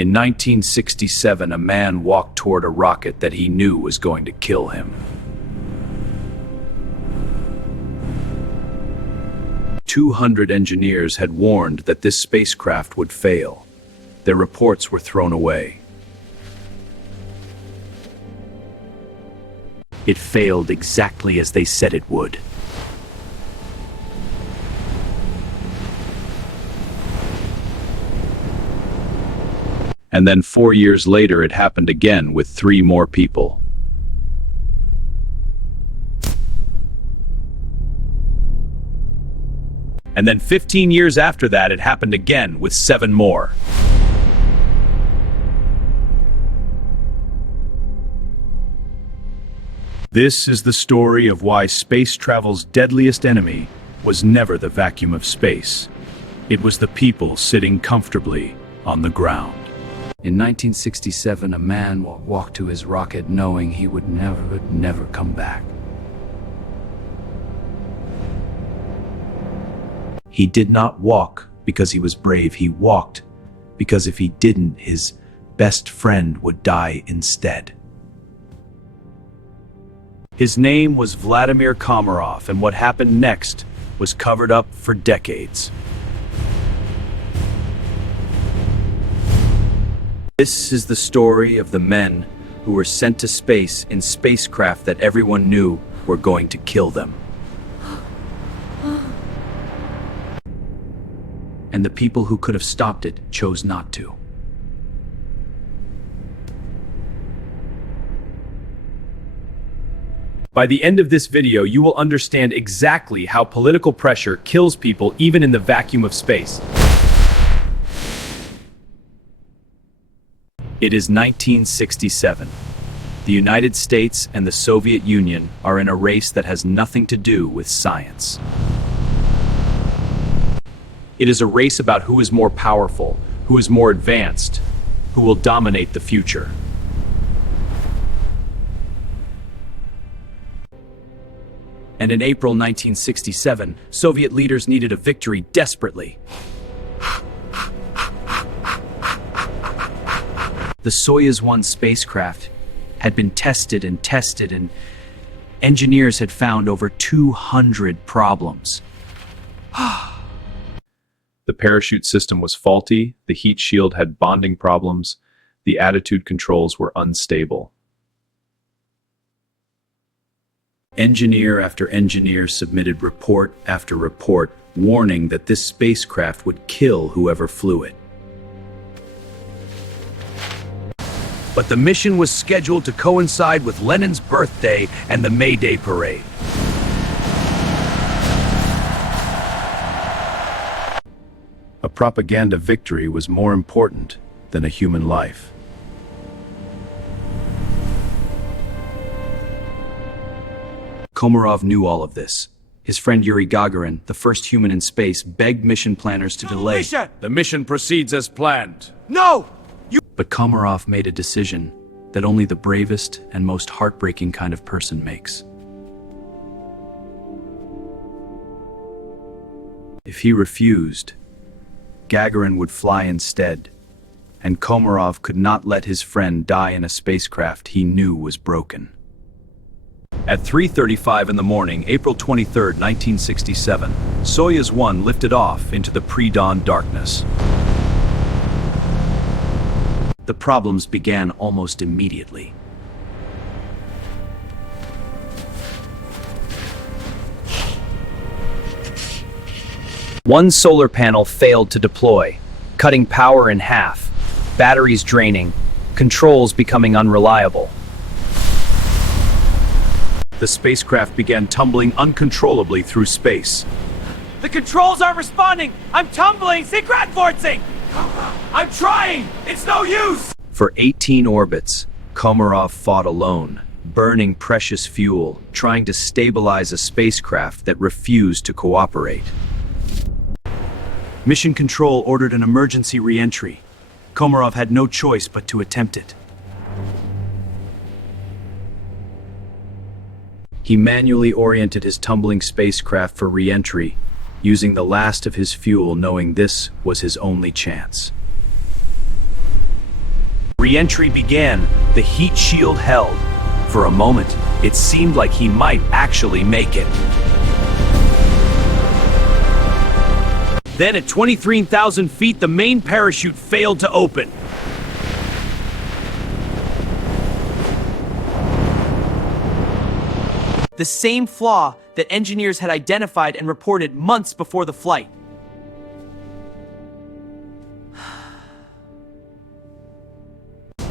In 1967, a man walked toward a rocket that he knew was going to kill him. 200 engineers had warned that this spacecraft would fail. Their reports were thrown away. It failed exactly as they said it would. And then 4 years later, it happened again with 3 more people. And then 15 years after that, it happened again with 7 more. This is the story of why space travel's deadliest enemy was never the vacuum of space. It was the people sitting comfortably on the ground. In 1967, a man walked to his rocket knowing he would never come back. He did not walk because he was brave. He walked because if he didn't, his best friend would die instead. His name was Vladimir Komarov, and what happened next was covered up for decades. This is the story of the men who were sent to space in spacecraft that everyone knew were going to kill them. And the people who could have stopped it chose not to. By the end of this video, you will understand exactly how political pressure kills people even in the vacuum of space. It is 1967. The United States and the Soviet Union are in a race that has nothing to do with science. It is a race about who is more powerful, who is more advanced, who will dominate the future. And in April 1967, Soviet leaders needed a victory desperately. The Soyuz 1 spacecraft had been tested, and engineers had found over 200 problems. The parachute system was faulty, the heat shield had bonding problems, the attitude controls were unstable. Engineer after engineer submitted report after report, warning that this spacecraft would kill whoever flew it. But the mission was scheduled to coincide with Lenin's birthday and the May Day parade. A propaganda victory was more important than a human life. Komarov knew all of this. His friend Yuri Gagarin, the first human in space, begged mission planners to delay. The mission proceeds as planned. No! But Komarov made a decision that only the bravest and most heartbreaking kind of person makes. If he refused, Gagarin would fly instead, and Komarov could not let his friend die in a spacecraft he knew was broken. At 3:35 in the morning, April 23, 1967, Soyuz 1 lifted off into the pre-dawn darkness. The problems began almost immediately. One solar panel failed to deploy, cutting power in half, batteries draining, controls becoming unreliable. The spacecraft began tumbling uncontrollably through space. The controls aren't responding! I'm tumbling! Sequadforcing! I'm trying! It's no use! For 18 orbits, Komarov fought alone, burning precious fuel, trying to stabilize a spacecraft that refused to cooperate. Mission Control ordered an emergency re-entry. Komarov had no choice but to attempt it. He manually oriented his tumbling spacecraft for re-entry, using the last of his fuel, knowing this was his only chance. Re-entry began. The heat shield held. For a moment, it seemed like he might actually make it. Then at 23,000 feet, the main parachute failed to open. The same flaw that engineers had identified and reported months before the flight.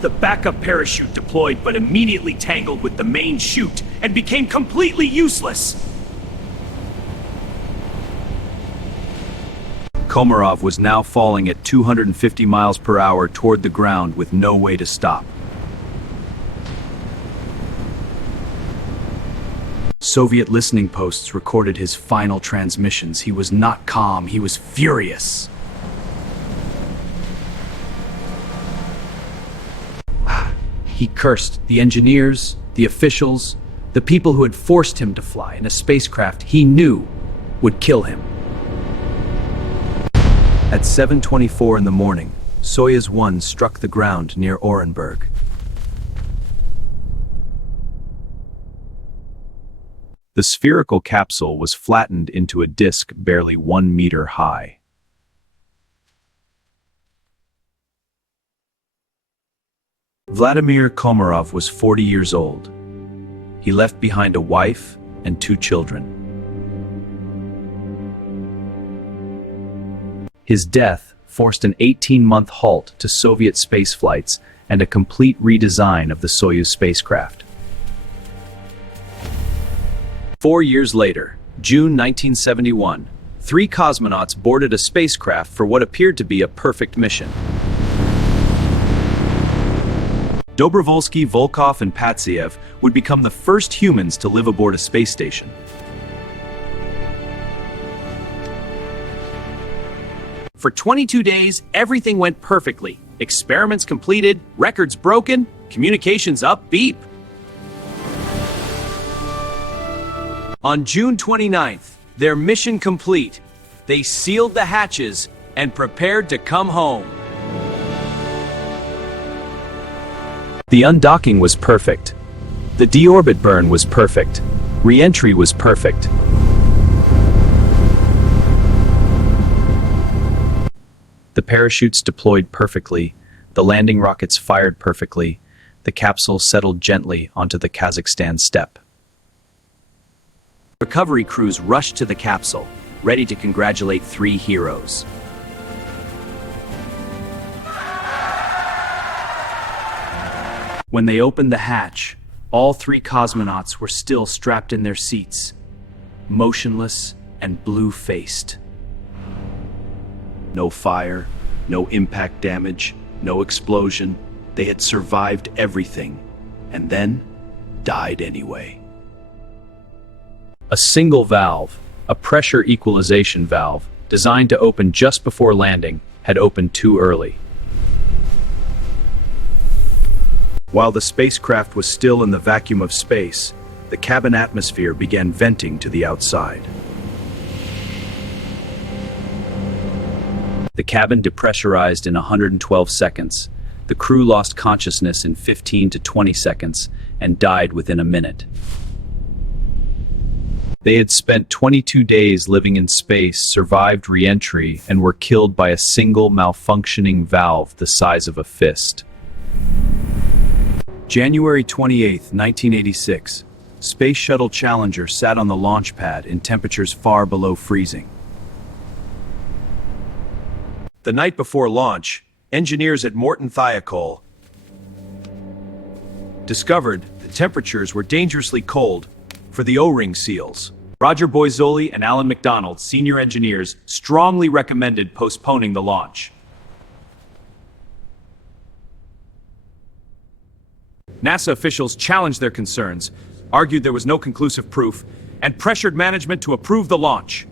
The backup parachute deployed but immediately tangled with the main chute and became completely useless. Komarov was now falling at 250 miles per hour toward the ground with no way to stop. Soviet listening posts recorded his final transmissions. He was not calm, he was furious. He cursed the engineers, the officials, the people who had forced him to fly in a spacecraft he knew would kill him. At 7:24 in the morning, Soyuz 1 struck the ground near Orenburg. The spherical capsule was flattened into a disk barely 1 meter high. Vladimir Komarov was 40 years old. He left behind a wife and 2 children. His death forced an 18-month halt to Soviet space flights and a complete redesign of the Soyuz spacecraft. 4 years later, June 1971, 3 cosmonauts boarded a spacecraft for what appeared to be a perfect mission. Dobrovolsky, Volkov, and Patsiev would become the first humans to live aboard a space station. For 22 days, everything went perfectly. Experiments completed, records broken, communications up, beep. On June 29th, their mission complete. They sealed the hatches and prepared to come home. The undocking was perfect. The deorbit burn was perfect. Re-entry was perfect. The parachutes deployed perfectly. The landing rockets fired perfectly. The capsule settled gently onto the Kazakhstan steppe. Recovery crews rushed to the capsule, ready to congratulate 3 heroes. When they opened the hatch, all 3 cosmonauts were still strapped in their seats, motionless and blue-faced. No fire, no impact damage, no explosion. They had survived everything, and then died anyway. A single valve, a pressure equalization valve, designed to open just before landing, had opened too early. While the spacecraft was still in the vacuum of space, the cabin atmosphere began venting to the outside. The cabin depressurized in 112 seconds. The crew lost consciousness in 15 to 20 seconds and died within a minute. They had spent 22 days living in space, survived re-entry, and were killed by a single malfunctioning valve the size of a fist. January 28, 1986. Space Shuttle Challenger sat on the launch pad in temperatures far below freezing. The night before launch, engineers at Morton Thiokol discovered the temperatures were dangerously cold for the O-ring seals. Roger Boisoli and Alan McDonald, senior engineers, strongly recommended postponing the launch. NASA officials challenged their concerns, argued there was no conclusive proof, and pressured management to approve the launch.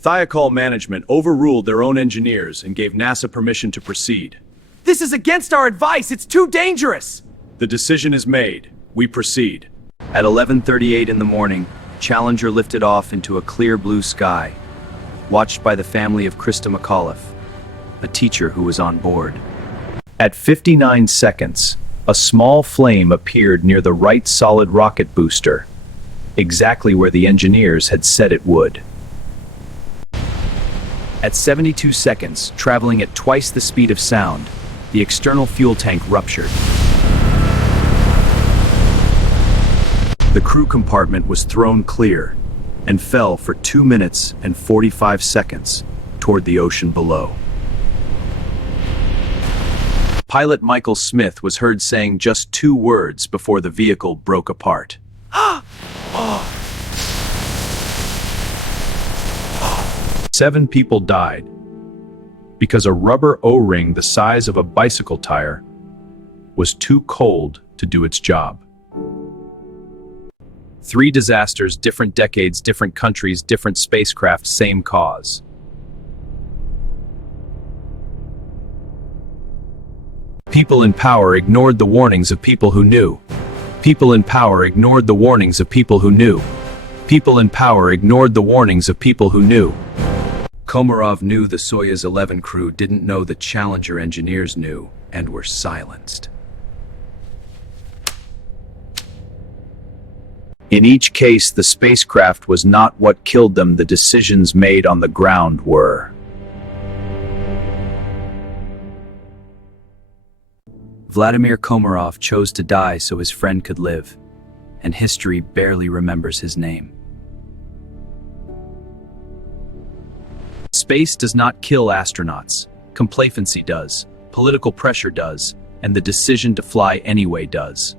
Thiokol management overruled their own engineers and gave NASA permission to proceed. This is against our advice. It's too dangerous. The decision is made. We proceed. At 11:38 in the morning, Challenger lifted off into a clear blue sky, watched by the family of Krista McAuliffe. a teacher who was on board. At 59 seconds, a small flame appeared near the right solid rocket booster, exactly where the engineers had said it would. At 72 seconds, traveling at twice the speed of sound, the external fuel tank ruptured. The crew compartment was thrown clear and fell for 2 minutes and 45 seconds toward the ocean below. Pilot Michael Smith was heard saying just 2 words before the vehicle broke apart. 7 people died because a rubber O-ring the size of a bicycle tire was too cold to do its job. 3 disasters, different decades, different countries, different spacecraft, same cause. People in power ignored the warnings of people who knew. People in power ignored the warnings of people who knew. People in power ignored the warnings of people who knew. Komarov knew the Soyuz 11 crew didn't know the Challenger engineers knew, and were silenced. In each case, the spacecraft was not what killed them, the decisions made on the ground were. Vladimir Komarov chose to die so his friend could live, and history barely remembers his name. Space does not kill astronauts. Complacency does, political pressure does, and the decision to fly anyway does.